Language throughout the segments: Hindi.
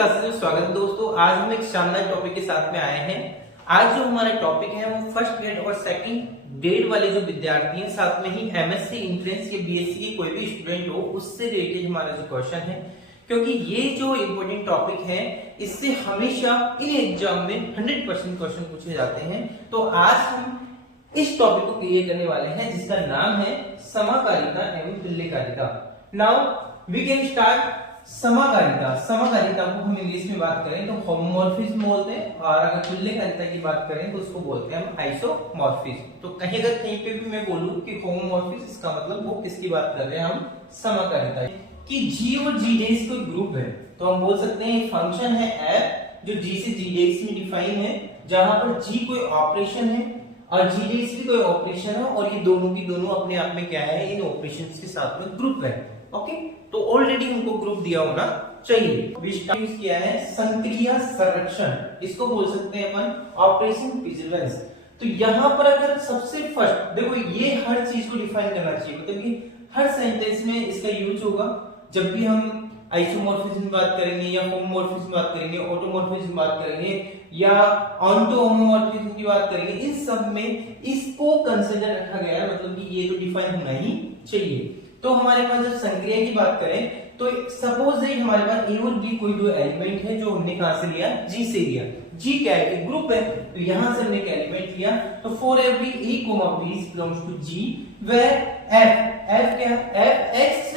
क्लासेस में स्वागत है दोस्तों। आज हम एक शानदार टॉपिक के साथ में आए हैं। आज जो हमारा टॉपिक है वो फर्स्ट ग्रेड और सेकंड ग्रेड वाले जो विद्यार्थी हैं, साथ में ही एमएससी इंट्रेंस या बीएससी के कोई भी स्टूडेंट हो, उससे रिलेटेड हमारा जो क्वेश्चन है, क्योंकि ये जो इम्पोर्टेंट टॉपिक है इससे हमेशा इन एग्जाम में 100% क्वेश्चन पूछे जाते हैं। तो आज हम इस टॉपिक को क्लियर करने वाले हैं जिसका नाम है समाकारिता एवं तुल्यकारिता। Now we can start. समाकारिता को हम इंग्लिश में बात करें तो होमोमॉर्फिज्म बोलते हैं, और अगर तुल्यकारिता की बात करें तो उसको बोलते हैं हम आइसोमॉर्फिज्म। तो अगर कहीं पे भी मैं बोलूं कि होमोमॉर्फिज्म, इसका मतलब वो किसकी बात कर रहे हैं, हम समाकारिता कि जी और जी डेज कोई ग्रुप है, तो हम बोल सकते हैं फंक्शन है एफ जो जी से जी डेज में डिफाइन है, जहां पर जी कोई ऑपरेशन है और जी डेज भी कोई ऑपरेशन है, और ये दोनों की दोनों अपने आप में क्या है, इन ऑपरेशंस के साथ में ग्रुप है। ओके, तो ऑलरेडी उनको ग्रुप दिया होना चाहिए। यूज किया है संक्रिय संरक्षण, इसको बोल सकते हैं अपन ऑपरेशन प्रिजर्वेंस। तो यहाँ पर अगर सबसे फर्स्ट देखो, ये हर चीज को डिफाइन करना चाहिए, मतलब कि हर सेंटेंस में इसका यूज होगा जब भी हम आइसोमॉर्फिज्म बात करेंगे या होमोमॉर्फिज्म बात करेंगे, ऑटोमॉर्फिज्म बात करेंगे या ऑन्टोहोमोमॉर्फिज्म की बात करेंगे। इस सब में इसको कंसीडर रखा गया है, मतलब कि ये तो डिफाइन होना ही चाहिए। तो हमारे पास जब संक्रिया की बात करें तो सपोज दैट हमारे पास ए और बी कोई दो एलिमेंट है जो हमने कहां से लिया, जी से लिया। जी क्या है, एक ग्रुप है, तो यहां से हमने एक एलिमेंट लिया। तो for every a comma b belongs to G where f क्या है, f x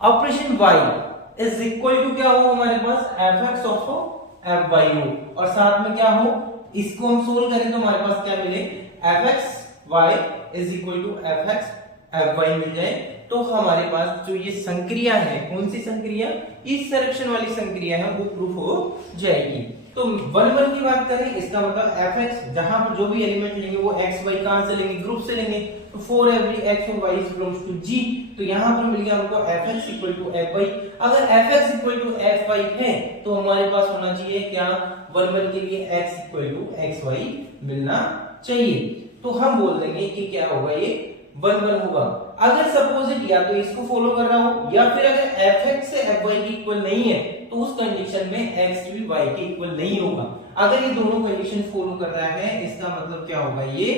operation y is equal to क्या हो हमारे पास, f x of f y हो, और साथ में क्या हो, इसको हम सोल्व करें तो हमारे पास क्या मिले, f x y is equal to f x f y मिल जाए। तो हमारे पास जो ये संक्रिया है, कौन सी संक्रिया, इस संरक्षण वाली संक्रिया है, वो प्रूफ हो जाएगी। तो 1 की बात करें, इसका मतलब एफ एक्स, जहां पर जो भी एलिमेंट लेंगे वो एक्स वाई कहां से लेंगे, ग्रुप से लेंगे। तो फॉर एवरी एक्स और वाई बिलोंग्स टू जी, तो यहां पर मिल गया हमको f x equal to f y. अगर f x equal to f y है तो हमारे पास होना चाहिए क्या, 1 के लिए x equal to x y मिलना चाहिए। तो हम बोल देंगे कि क्या होगा, ये 1 होगा। अगर सपोज या तो इसको फॉलो कर रहा हो, या फिर अगर एफ एक्स से एफ वाई की इक्वल नहीं है तो उस कंडीशन में एक्स भी वाई के इक्वल नहीं होगा। अगर ये दोनों कंडीशन फॉलो कर रहा है, इसका मतलब क्या होगा, ये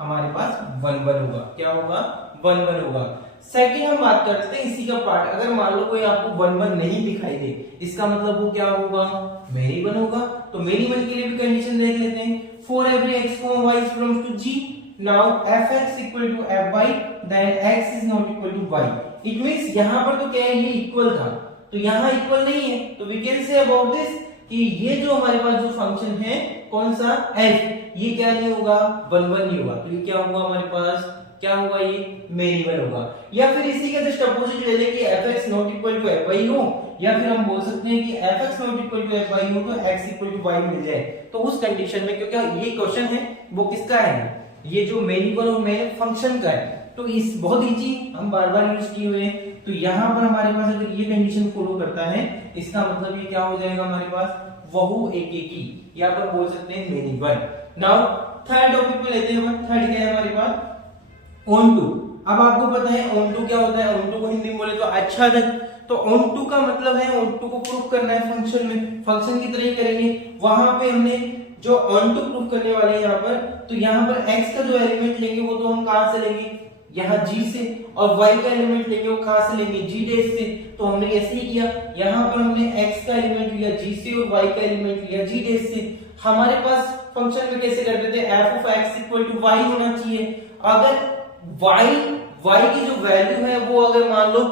हमारे पास 1 होगा। क्या होगा, 1 होगा। सेकंड हम बात करते हैं इसी का पार्ट। अगर मान लो कोई आपको 1 नहीं दिखाई दे, इसका मतलब वो क्या होगा, मेरी 1 होगा। तो मेरी 1 के लिए भी कंडीशन देख लेते हैं। For every x y belongs to G, now fx equal to fy then x is not equal to y. It means यहाँ पर तो क्या है, ये इक्वल था, तो यहाँ इक्वल नहीं है। तो we can say about this कि ये जो हमारे पास जो फंक्शन है, कौन सा f, ये क्या नहीं होगा, 1 नहीं होगा। तो ये क्या होगा हमारे पास, क्या होगा, ये मेरी 1 होगा। या फिर इसी का जस्ट अपोजिट ले लें कि fx not equal to fy हो, या फिर हम बोल सकते हैं कि fx not equal to fy हो तो x equal to y मिल जाए। तो उस कंडीशन में, क्योंकि ये क्वेश्चन है वो किसका है, ये जो वेरिएबल और मेन फंक्शन का है, तो इस बहुत इजी हम बार बार यूज किए हुए हैं। तो यहाँ पर हमारे पास अगर ये कंडीशन फॉलो करता है, इसका मतलब ये क्या हो जाएगा हमारे पास, बहु एकेकी, या पर बोल सकते हैं मेनी 1। नाउ थर्ड टॉपिक पे लेते हैं हम। थर्ड क्या है हमारे पास, ऑन टू। अब आपको पता है ऑन टू क्या होता है, ऑन टू को हिंदी में बोले तो आच्छादन। तो ऑन टू का मतलब है ऑन टू को प्रूफ करना है फंक्शन में, फंक्शन की तरह ही करेंगे। वहां पे हमने जो ऑन टू प्रूफ करने वाले हैं यहाँ पर, तो यहाँ पर x का जो एलिमेंट लेंगे वो तो हम कहां से लेंगे, यहाँ g से, और y का एलिमेंट लेंगे वो कहां से लेंगे, g डैश से। तो हमने ऐसे ही किया, यहाँ पर हमने x का एलिमेंट लिया g से और y का एलिमेंट लिया g डैश से। हमारे पास फंक्शन में कैसे करते थे, f of x equal to y होना चाहिए। अगर y की जो वैल्यू है वो अगर मान लो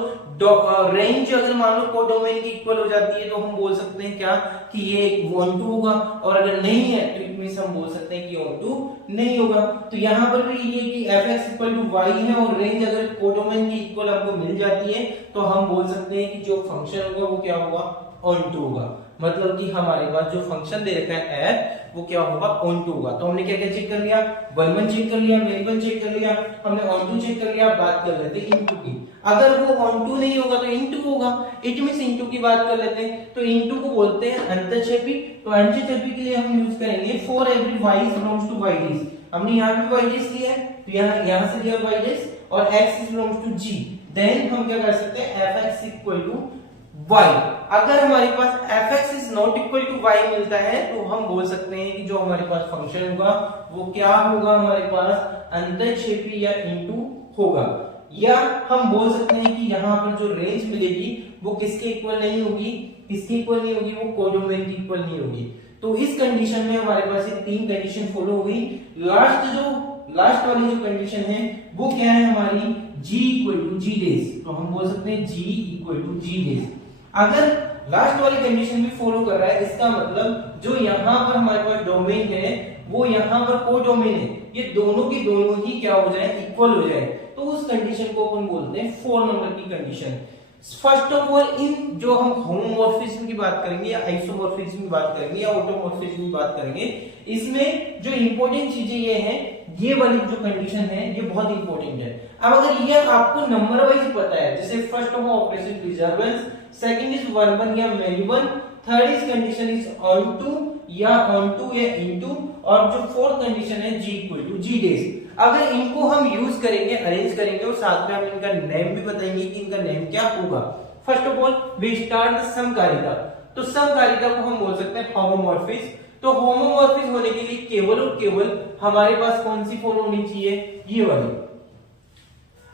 रेंज अगर मान लो कोडोमेन की इक्वल हो जाती है, तो हम बोल सकते हैं क्या, कि ये 1 2 होगा। और अगर नहीं है तो इट मींस हम बोल सकते हैं कि 1 2 नहीं होगा। तो यहाँ पर भी ये कि fx इक्वल टू y है और रेंज अगर कोडोमेन की इक्वल हमको मिल जाती है, तो हम बोल सकते हैं कि जो फंक्शन होगा वो क्या होगा, ऑन टू होगा। मतलब कि हमारे पास जो फंक्शन दे रखा है f, वो क्या होगा, ऑन टू होगा। तो हमने क्या क्या चेक कर लिया, 1 चेक कर लिया, मेरी 1 चेक कर लिया, हमने ऑन टू चेक कर लिया। बात कर लेते हैं इनटू की। अगर वो ऑन टू नहीं होगा तो इनटू होगा। इट मींस इनटू की बात कर लेते हैं, तो इनटू को बोलते हैं अंतःक्षेपी। तो अंतःक्षेपी के लिए हम यूज करेंगे for every y belongs to y dash. हमने यहाँ भी y डैश लिया है, तो यहाँ से लिया y डैश, और x belongs to g। Then हम क्या कर सकते हैं, fx इक्वल टू y। अगर हमारे पास fx is not equal to y मिलता है तो हम बोल सकते हैं कि जो हमारे पास फंक्शन होगा वो क्या होगा, हमारे पास अंतरक्षेपी या इनटू होगा। या हम बोल सकते हैं कि यहाँ पर जो रेंज मिलेगी वो किसके इक्वल नहीं होगी, किसके इक्वल नहीं होगी, वो कोडोमेन की इक्वल नहीं होगी। तो इस कंडीशन में हमारे पास ये तीन कंडीशन फॉलो हो गई। लास्ट वाली जो कंडीशन है वो क्या है हमारी, g इक्वल टू जी डेज। तो हम बोल सकते हैं g equal to g days. अगर लास्ट वाली कंडीशन भी फॉलो कर रहा है, इसका मतलब जो यहाँ पर हमारे पास डोमेन है वो यहाँ पर कोडोमेन है, ये दोनों की दोनों ही क्या हो जाए, इक्वल हो जाए। तो उस कंडीशन को अपन बोलते हैं 4 नंबर की condition. First of all in जो हम होमोमॉर्फिज्म की बात करेंगे या आइसोमॉर्फिज्म की बात करेंगे या ऑटोमॉर्फिज्म की बात करेंगे, इसमें जो इंपॉर्टेंट चीजें ये हैं, ये वाली जो कंडीशन है ये बहुत इंपॉर्टेंट है। अब अगर ये आपको नंबर वाइज पता है, जैसे first of operation preservance, second is वर्बन या मेनिबन, third is condition is onto या इनटू, और जो फोर्थ कंडीशन है g equal to g days. अगर इनको हम यूज करेंगे, अरेंज करेंगे और साथ में हम इनका नेम भी बताएंगे कि इनका नेम क्या होगा। First of all we start the समकारिता। तो समकारिता को हम बोल सकते हैं होमोमॉर्फिज्म। तो होमोमॉर्फिज्म होने के लिए केवल और केवल हमारे पास कौन सी फॉलो होनी चाहिए, ये वाली।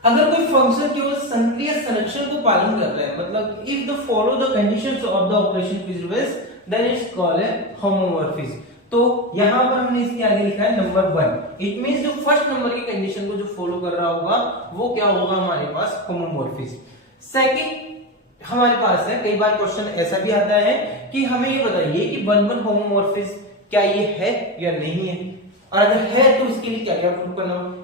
अगर कोई फंक्शन केवल संक्रिय संरक्षण को पालन कर रहा है, मतलब if the follow the conditions of the operation preservance then it's called a homomorphism. तो यहां पर हमने इसके आगे लिखा है नंबर 1। इट मींस जो फर्स्ट नंबर की कंडीशन को जो फॉलो कर रहा होगा वो क्या होगा, हमारे पास होमोमॉर्फिज्म। सेकंड हमारे पास है, कई बार क्वेश्चन ऐसा भी आता है कि हमें ये बताइए कि 1-1 होमोमॉर्फिज्म क्या ये है या नहीं है, और अगर है तो इसके लिए क्या क्या प्रूव करना होगा।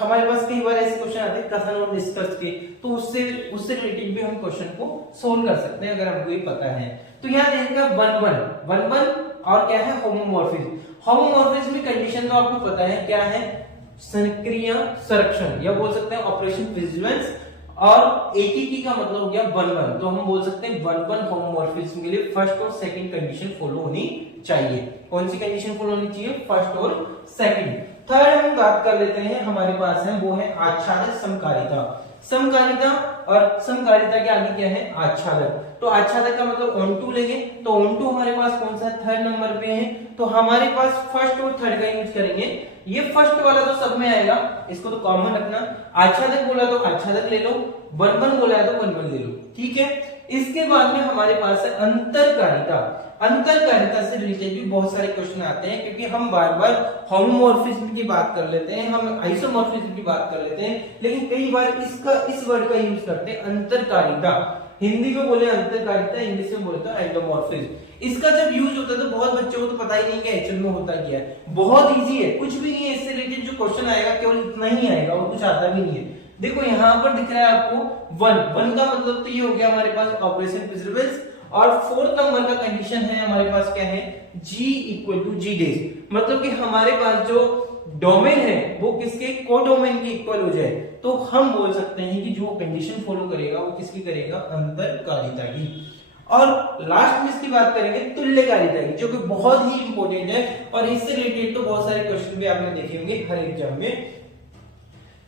हमारे पास कई बार ऐसे क्वेश्चन आते हैं कथन और निष्कर्ष के, तो उससे रिलेटेड भी हम क्वेश्चन को सोल्व कर सकते हैं अगर हमको ये पता है। तो यहाँ देखिएगा 1-1 और क्या है, होमोमॉर्फिज्म। होमोमॉर्फिज्म की कंडीशन तो आपको पता है क्या है, संक्रिय संरक्षण या बोल सकते हैं ऑपरेशन प्रिजर्वेंस, और एकीकी का मतलब हो गया 1-1। तो हम बोल सकते हैं 1-1 होमोमॉर्फिज्म के लिए फर्स्ट और सेकंड कंडीशन फॉलो होनी चाहिए। कौन सी कंडीशन फॉलो होनी चाहिए, फर्स्ट और सेकंड। थर्ड हम बात कर लेते हैं, हमारे पास है वो है आच्छादक समकारिता। समकारिता और समकारिता के आगे क्या है, आच्छादक। तो आच्छादक का मतलब ऑन टू लेंगे, तो ऑन टू हमारे पास कौन सा थर्ड नंबर पे है, तो हमारे पास फर्स्ट और थर्ड का यूज करेंगे। ये फर्स्ट वाला तो सब में आएगा, इसको तो कॉमन रखना। आच्छादक बोला तो आच्छादक ले लो, 1-1 बोला है तो 1-1 ले लो, ठीक है। इसके बाद में हमारे पास है अंतरकारिता। अंतरकारिता से रिलेटेड भी बहुत सारे क्वेश्चन आते हैं, क्योंकि हम बार बार होमोमॉर्फिज्म की बात कर लेते हैं, हम आइसोमॉर्फिज्म की बात कर लेते हैं, लेकिन कई बार इस वर्ड का यूज करते हैं अंतरकारिता। हिंदी में बोले अंतरकारिता, इंग्लिश में बोले तो एंडोमॉर्फिज्म। इसका जब यूज होता है तो बहुत बच्चों को तो पता ही नहीं कि एक्चुअल में होता क्या है। बहुत इजी है, कुछ भी नहीं है, इससे रिलेटेड जो क्वेश्चन आएगा केवल इतना ही आएगा और कुछ आता भी नहीं है। देखो यहाँ पर दिख रहा है आपको 1 का मतलब तो ये हो गया हमारे पास ऑपरेशन प्रिजर्वेंस, और फोर्थ नंबर का कंडीशन है हमारे पास क्या है, g इक्वल टू जी डेज। मतलब कि हमारे पास जो डोमेन है वो किसके, कोडोमेन के इक्वल हो जाए, तो हम बोल सकते हैं कि जो कंडीशन फॉलो करेगा वो किसकी करेगा, अंतरकारिता की। और लास्ट में इसकी बात करेंगे तुल्यकारिता की, जो कि बहुत ही इंपॉर्टेंट है, और इससे रिलेटेड तो बहुत सारे क्वेश्चन भी आपने देखे होंगे हर एग्जाम में,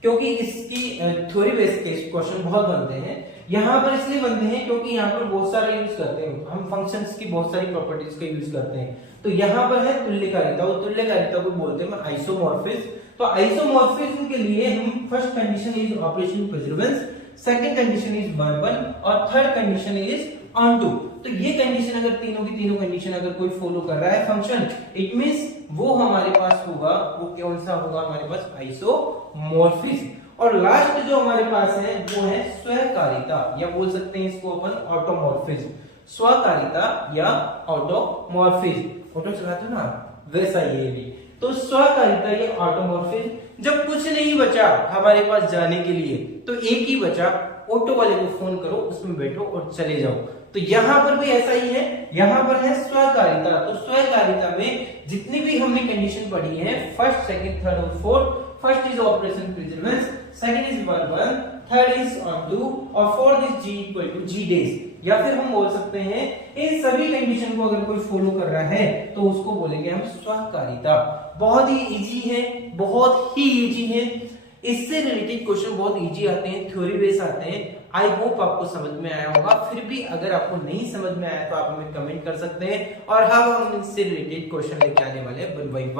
क्योंकि इसकी थ्योरी बेस्ड क्वेश्चन बहुत बनते हैं। यहाँ पर इसलिए बनते हैं क्योंकि यहाँ पर बहुत सारे यूज करते हैं हम, फंक्शंस की बहुत सारी प्रॉपर्टीज का यूज करते हैं। तो यहाँ पर है तुल्यकारिता, और तुल्यकारिता को बोलते हैं आइसोमॉर्फिज्म। तो आइसोमॉर्फिज्म के लिए हम first condition is operation preservance, second condition is 1-1 और third condition is onto. तो ये कंडीशन अगर तीनों की तीनों कंडीशन अगर कोई फॉलो कर रहा है फंक्शन, इट मींस वो हमारे पास होगा, वो कौन सा होगा, हमारे पास आइसोमॉर्फिज्म। और लास्ट जो हमारे पास है वो है स्वकारिता, या बोल सकते हैं इसको अपन ऑटोमॉर्फिज्म। स्वकारिता या ऑटोमॉर्फिज्म, ऑटो चलाते हो ना वैसा ये भी। तो स्वकारिता या ऑटोमॉर्फिज्म, जब कुछ नहीं बचा हमारे पास जाने के लिए तो एक ही बचा, ऑटो वाले को फोन करो, उसमें बैठो और चले जाओ। तो यहाँ पर भी ऐसा ही है, यहाँ पर है स्वकारिता। तो स्वकारिता में जितनी भी हमने कंडीशन पढ़ी है, फर्स्ट सेकंड थर्ड और fourth, first is operation preservance, second is 1-1, third is onto, और fourth is g equal to g days. या फिर हम बोल सकते हैं इन सभी कंडीशन को अगर कोई फॉलो कर रहा है तो उसको बोलेंगे हम स्वकारिता। बहुत ही इजी है, बहुत ही इजी है। इससे रिलेटेड क्वेश्चन बहुत इजी आते हैं, थ्योरी बेस आते हैं। आई होप आपको समझ में आया होगा। फिर भी अगर आपको नहीं समझ में आया तो आप हमें कमेंट कर सकते हैं, और हम इससे रिलेटेड क्वेश्चन लेके आने वाले हैं 1 by 1।